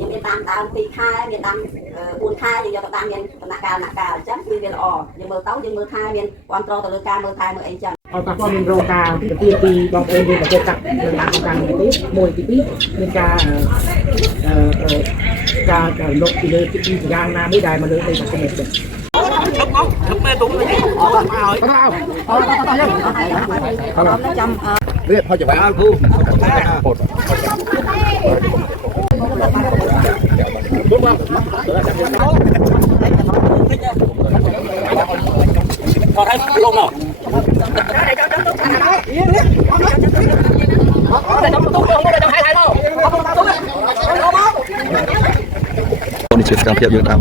ยังมีตามปีค่ายมีตามปูนค่ายยังตามยังตนาการจังคือเรียนออกยังมือเต้ายังมือค่ายยังความตรงต่อเรื่องการมือไทยมือเองจังเอาแต่ก็มีโรงการที่ตีบางเองเป็นแบบจับเรื่องราวของการตีมวยตีเป็นการลบตีเลยที่ยางนาไม่ได้มาเลยในสังคมเด็กThấp mê tụng đi. Biết thôi chỉ phải ăn phu. Còn thấy luôn nào. Con chỉ cần việc làm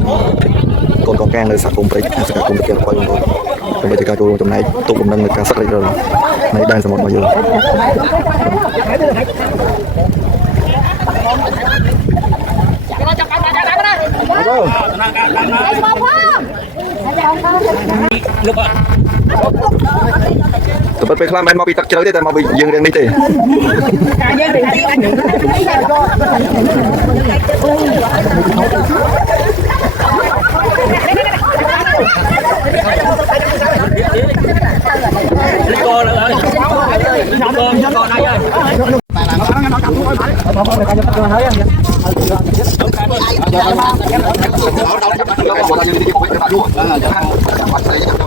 con càngเลยสักคมไปสักคมไปเกี่ยวกับคนเป็นไปที่การโจมตรงไหนตุ้มนั่งในการสักอะไรเลยในด้านสมองมาเยอะแต่ไปคลามแมนมาปีตักเจอได้แต่มาไปยืนเรียงนี่เต้Con lại ơi. Con đây ơi. Hãy subscribe cho kênh Ghiền Mì Gõ để không bỏ lỡ những video hấp dẫn